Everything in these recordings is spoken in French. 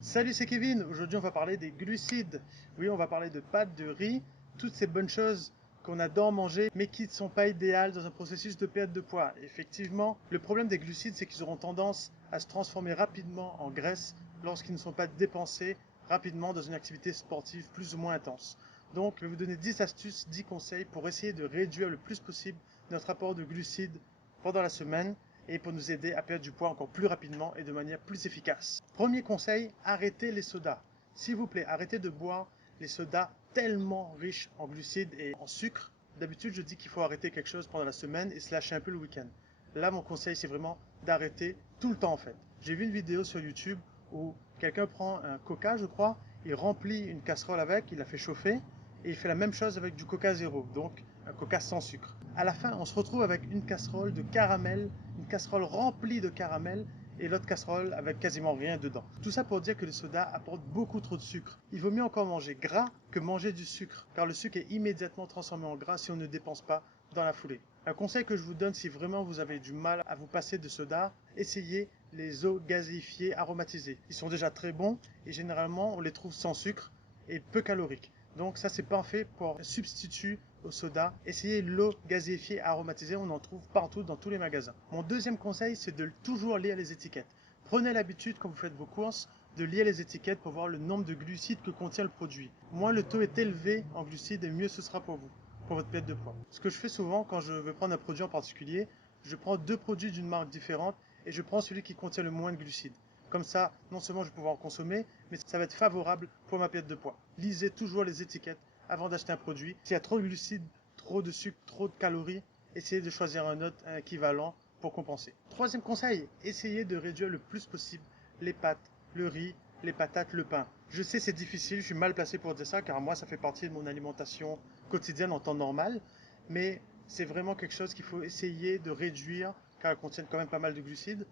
Salut, c'est Kevin. Aujourd'hui, on va parler des glucides. Oui, on va parler de pâtes, de riz, toutes ces bonnes choses qu'on adore manger, mais qui ne sont pas idéales dans un processus de perte de poids. Effectivement, le problème des glucides, c'est qu'ils auront tendance à se transformer rapidement en graisse lorsqu'ils ne sont pas dépensés rapidement dans une activité sportive plus ou moins intense. Donc, je vais vous donner 10 astuces, 10 conseils pour essayer de réduire le plus possible notre apport de glucides pendant la semaine et pour nous aider à perdre du poids encore plus rapidement et de manière plus efficace. Premier conseil, arrêtez les sodas. S'il vous plaît, arrêtez de boire les sodas tellement riches en glucides et en sucre. D'habitude, je dis qu'il faut arrêter quelque chose pendant la semaine et se lâcher un peu le week-end. Là, mon conseil, c'est vraiment d'arrêter tout le temps en fait. J'ai vu une vidéo sur YouTube où quelqu'un prend un coca, je crois, il remplit une casserole avec, il la fait chauffer, et il fait la même chose avec du coca zéro, donc un coca sans sucre. À la fin, on se retrouve avec une casserole de caramel, une casserole remplie de caramel, et l'autre casserole avec quasiment rien dedans. Tout ça pour dire que le soda apporte beaucoup trop de sucre. Il vaut mieux encore manger gras que manger du sucre, car le sucre est immédiatement transformé en gras si on ne dépense pas dans la foulée. Un conseil que je vous donne si vraiment vous avez du mal à vous passer de soda, essayez les eaux gazéifiées aromatisées. Ils sont déjà très bons et généralement on les trouve sans sucre et peu caloriques. Donc ça c'est parfait pour un substitut au soda. Essayez l'eau gazéifiée aromatisée, on en trouve partout dans tous les magasins. Mon deuxième conseil, c'est de toujours lire les étiquettes. Prenez l'habitude quand vous faites vos courses de lire les étiquettes pour voir le nombre de glucides que contient le produit. Moins le taux est élevé en glucides et mieux ce sera pour vous, pour votre perte de poids. Ce que je fais souvent quand je veux prendre un produit en particulier, je prends deux produits d'une marque différente et je prends celui qui contient le moins de glucides. Comme ça, non seulement je vais pouvoir en consommer, mais ça va être favorable pour ma perte de poids. Lisez toujours les étiquettes avant d'acheter un produit. S'il y a trop de glucides, trop de sucre, trop de calories, essayez de choisir un autre équivalent pour compenser. Troisième conseil, essayez de réduire le plus possible les pâtes, le riz, les patates, le pain. Je sais c'est difficile, je suis mal placé pour dire ça car moi ça fait partie de mon alimentation quotidienne en temps normal, mais c'est vraiment quelque chose qu'il faut essayer de réduire car elles contiennent quand même pas mal de glucides.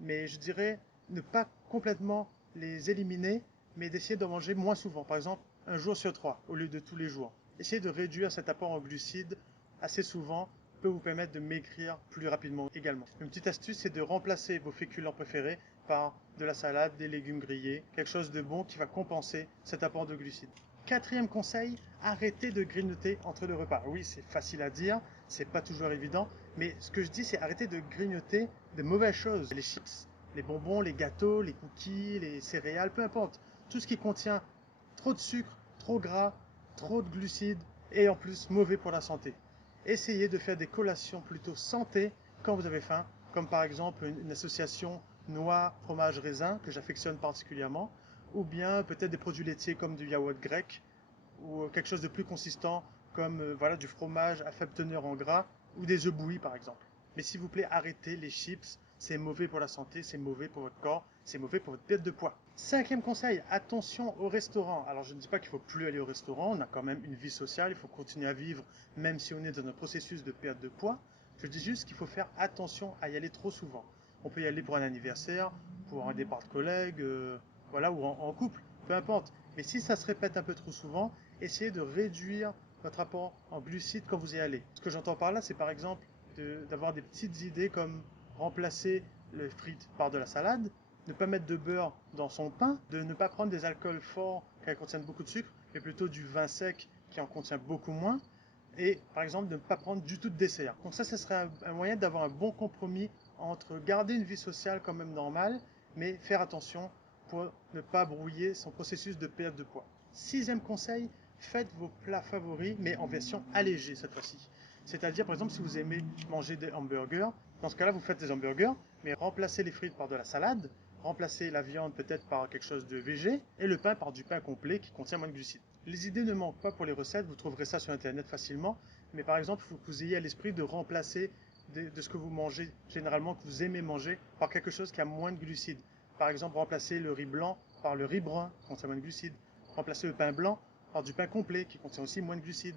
Mais je dirais ne pas complètement les éliminer, mais d'essayer d'en manger moins souvent. Par exemple, un jour sur trois au lieu de tous les jours. Essayez de réduire cet apport en glucides assez souvent peut vous permettre de maigrir plus rapidement également. Une petite astuce, c'est de remplacer vos féculents préférés par de la salade, des légumes grillés, quelque chose de bon qui va compenser cet apport de glucides. Quatrième conseil, arrêtez de grignoter entre les repas. Oui, c'est facile à dire, c'est pas toujours évident, mais ce que je dis, c'est arrêter de grignoter de mauvaises choses. Les chips, les bonbons, les gâteaux, les cookies, les céréales, peu importe. Tout ce qui contient trop de sucre, trop gras, trop de glucides et en plus mauvais pour la santé. Essayez de faire des collations plutôt santé quand vous avez faim, comme par exemple une association noix, fromage, raisin que j'affectionne particulièrement, ou bien peut-être des produits laitiers comme du yaourt grec ou quelque chose de plus consistant comme voilà du fromage à faible teneur en gras ou des œufs bouillis par exemple. Mais s'il vous plaît, arrêtez les chips, c'est mauvais pour la santé, c'est mauvais pour votre corps, c'est mauvais pour votre perte de poids. Cinquième conseil, attention au restaurant. Alors je ne dis pas qu'il faut plus aller au restaurant, on a quand même une vie sociale, il faut continuer à vivre même si on est dans un processus de perte de poids. Je dis juste qu'il faut faire attention à y aller trop souvent. On peut y aller pour un anniversaire, pour un départ de collègue, voilà, ou en couple, peu importe. Mais si ça se répète un peu trop souvent, essayez de réduire votre apport en glucides quand vous y allez. Ce que j'entends par là, c'est par exemple d'avoir des petites idées comme remplacer les frites par de la salade, ne pas mettre de beurre dans son pain, de ne pas prendre des alcools forts qui contiennent beaucoup de sucre, mais plutôt du vin sec qui en contient beaucoup moins, et par exemple de ne pas prendre du tout de dessert. Donc ça, ce serait un moyen d'avoir un bon compromis entre garder une vie sociale quand même normale, mais faire attention pour ne pas brouiller son processus de perte de poids. Sixième conseil, faites vos plats favoris, mais en version allégée cette fois-ci. C'est-à-dire, par exemple, si vous aimez manger des hamburgers, dans ce cas-là, vous faites des hamburgers, mais remplacez les frites par de la salade, remplacez la viande peut-être par quelque chose de végé, et le pain par du pain complet qui contient moins de glucides. Les idées ne manquent pas pour les recettes, vous trouverez ça sur Internet facilement, mais par exemple, il faut que vous ayez à l'esprit de remplacer de ce que vous mangez généralement, que vous aimez manger, par quelque chose qui a moins de glucides. Par exemple, remplacer le riz blanc par le riz brun, qui contient moins de glucides. Remplacer le pain blanc par du pain complet, qui contient aussi moins de glucides.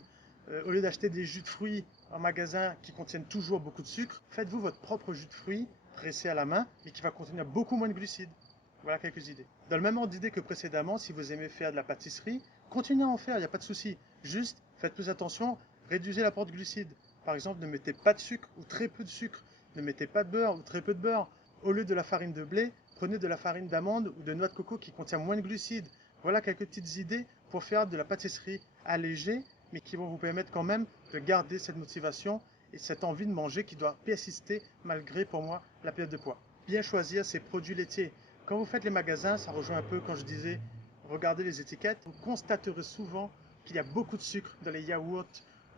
Au lieu d'acheter des jus de fruits en magasin qui contiennent toujours beaucoup de sucre, faites-vous votre propre jus de fruits, pressé à la main, mais qui va contenir beaucoup moins de glucides. Voilà quelques idées. Dans le même ordre d'idée que précédemment, si vous aimez faire de la pâtisserie, continuez à en faire, il n'y a pas de souci. Juste, faites plus attention, réduisez l'apport de glucides. Par exemple, ne mettez pas de sucre ou très peu de sucre. Ne mettez pas de beurre ou très peu de beurre. Au lieu de la farine de blé, Prenez de la farine d'amande ou de noix de coco qui contient moins de glucides. Voilà quelques petites idées pour faire de la pâtisserie allégée, mais qui vont vous permettre quand même de garder cette motivation et cette envie de manger qui doit persister malgré, pour moi, la perte de poids. Bien choisir ses produits laitiers. Quand vous faites les magasins, ça rejoint un peu quand je disais, regardez les étiquettes, vous constaterez souvent qu'il y a beaucoup de sucre dans les yaourts,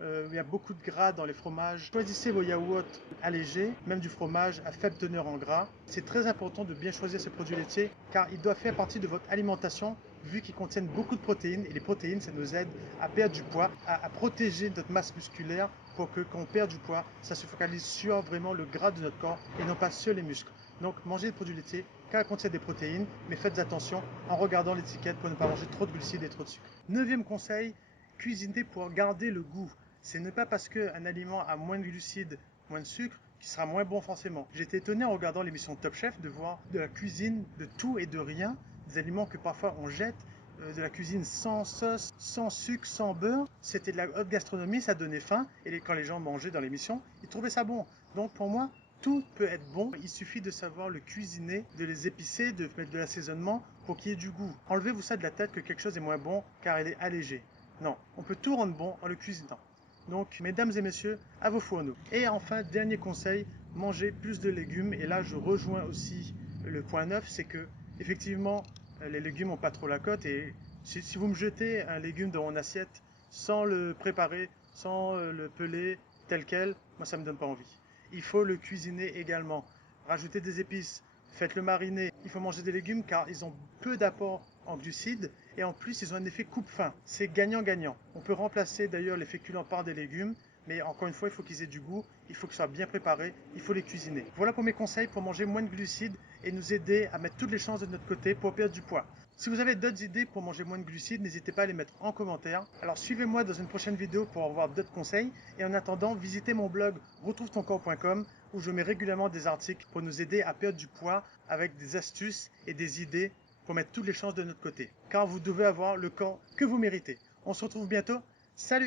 il y a beaucoup de gras dans les fromages. Choisissez vos yaourts allégés, même du fromage à faible teneur en gras. C'est très important de bien choisir ces produits laitiers car ils doivent faire partie de votre alimentation vu qu'ils contiennent beaucoup de protéines et les protéines ça nous aide à perdre du poids, à protéger notre masse musculaire pour que quand on perd du poids, ça se focalise sur vraiment le gras de notre corps et non pas sur les muscles. Donc mangez des produits laitiers car ils contiennent des protéines, mais faites attention en regardant l'étiquette pour ne pas manger trop de glucides et trop de sucre. 9e conseil, cuisiner pour garder le goût. Ce n'est pas parce qu'un aliment a moins de glucides, moins de sucre, qu'il sera moins bon forcément. J'étais étonné en regardant l'émission Top Chef de voir de la cuisine de tout et de rien, des aliments que parfois on jette, de la cuisine sans sauce, sans sucre, sans beurre. C'était de la haute gastronomie, ça donnait faim, et quand les gens mangeaient dans l'émission, ils trouvaient ça bon. Donc pour moi, tout peut être bon, il suffit de savoir le cuisiner, de les épicer, de mettre de l'assaisonnement pour qu'il y ait du goût. Enlevez-vous ça de la tête que quelque chose est moins bon car il est allégé. Non, on peut tout rendre bon en le cuisinant. Donc, mesdames et messieurs, à vos fourneaux. Et enfin, dernier conseil, mangez plus de légumes. Et là, je rejoins aussi le point 9, c'est que, effectivement, les légumes n'ont pas trop la cote. Et si vous me jetez un légume dans mon assiette sans le préparer, sans le peler tel quel, moi, ça ne me donne pas envie. Il faut le cuisiner également. Rajoutez des épices, faites-le mariner. Il faut manger des légumes car ils ont peu d'apport en glucides et en plus ils ont un effet coupe-faim. C'est gagnant-gagnant. On peut remplacer d'ailleurs les féculents par des légumes, mais encore une fois il faut qu'ils aient du goût, il faut qu'ils soient bien préparés, il faut les cuisiner. Voilà pour mes conseils pour manger moins de glucides et nous aider à mettre toutes les chances de notre côté pour perdre du poids. Si vous avez d'autres idées pour manger moins de glucides, n'hésitez pas à les mettre en commentaire. Alors suivez-moi dans une prochaine vidéo pour avoir d'autres conseils. Et en attendant, visitez mon blog retrouvetoncorps.com où je mets régulièrement des articles pour nous aider à perdre du poids avec des astuces et des idées pour mettre toutes les chances de notre côté. Car vous devez avoir le corps que vous méritez. On se retrouve bientôt. Salut!